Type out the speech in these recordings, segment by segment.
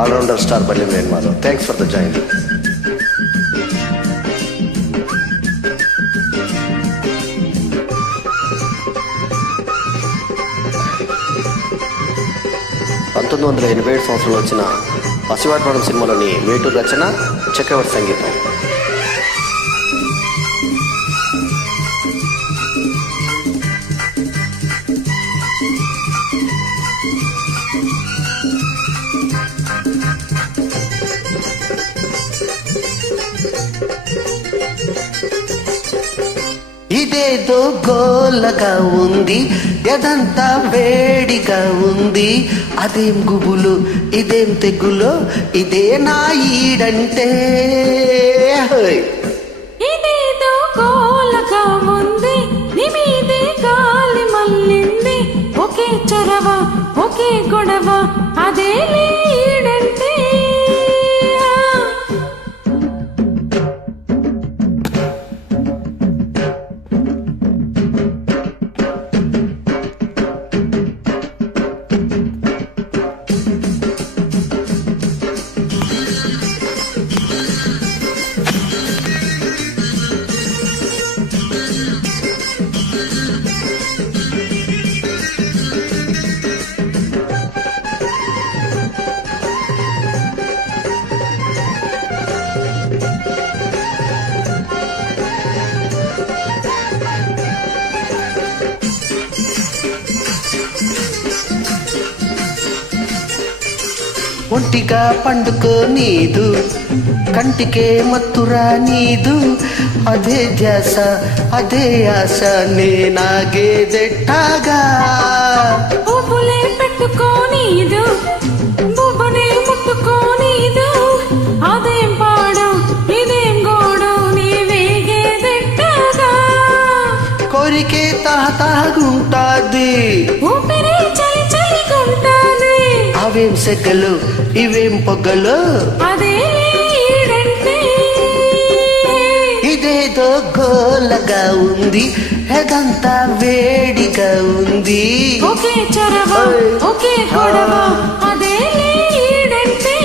Allrounder star బల్లిం Madhav. Thanks for the join. పంతొమ్మిది వందల 87 సంవత్సరంలో వచ్చిన పసివాడపడం సినిమాలోని మేటూరు రచన, చక్రవర్తి సంగీతం. ఇదేదో గోలగా ఉంది, ఎదంతా వేడిగా ఉంది. అదేం గుబులు, ఇదేం తెగులు, ఇదే నా ఈడంటే. ఇదేదో గోలగా ఉంది, నిమీదే గాలి మల్లింది. ఒకే చొరవ, ఒకే గొడవ, అదే ఈడంటే. ఒంటిగా పండుకో నీదు, కంటికే మత్తురా నీదు. అదే ధ్యాస, అదే ఆశ, నేనాగేదెట్టాగా. పువ్వులే పెట్టుకోనీదు, పువ్వునే ముట్టుకోనీదు. అదేం పాడు, ఇదేం గోడు, నీ వేగేదెట్టాగా. కోరికే తాగుంటాది, ఊపిరి చలి చలిగుంటాది. అవేం సెగలు, ఇవేం పొగలు, అదే ఈడంటే. ఇదేదో గోలగా ఉంది, ఎదంతా వేడిగా ఉంది. ఒకే చొరవ, ఒకే గొడవ, అదే ఈడంటే.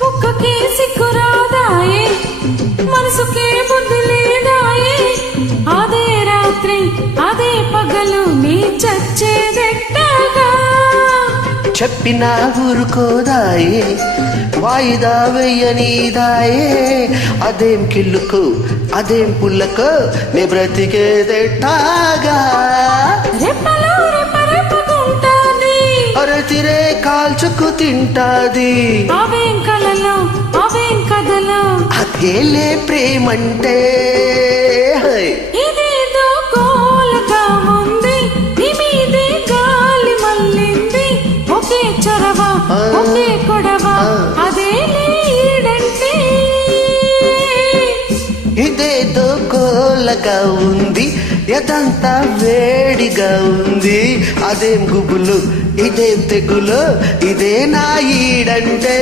ముక్కకే సిగ్గురాదాయే, మనసుకే బుద్ధి లేదాయే. అదే రాత్రి, అదే పగలు, నీ చచ్చేదెట్టాగా. చెప్పినా ఊరుకోదాయే, వాయిదా వెయ్యనీదాయే. అదేం కిల్లుకు, అదేం పుల్లకు, నీ బ్రతికేదెట్టాగా. రెప్పలో రెప్పరెప్పగుంటాది, అరతిరే కాల్చుకు తింటాది. అవేం కలలో, అవేం కథలో, అదేలే ప్రేమంటే. ఇదేదో గోలగా ఉంది, నిమీదే గాలి మల్లింది. ఒకే చొరవ, ఒకే గొడవ, అదే ఈడంటే. ఇదేదో గోలగా ఉంది, ఎదంతా వేడిగా ఉంది. అదేం గుబులు, ఇదేం తెగులు, ఇదే నా ఈడంటే.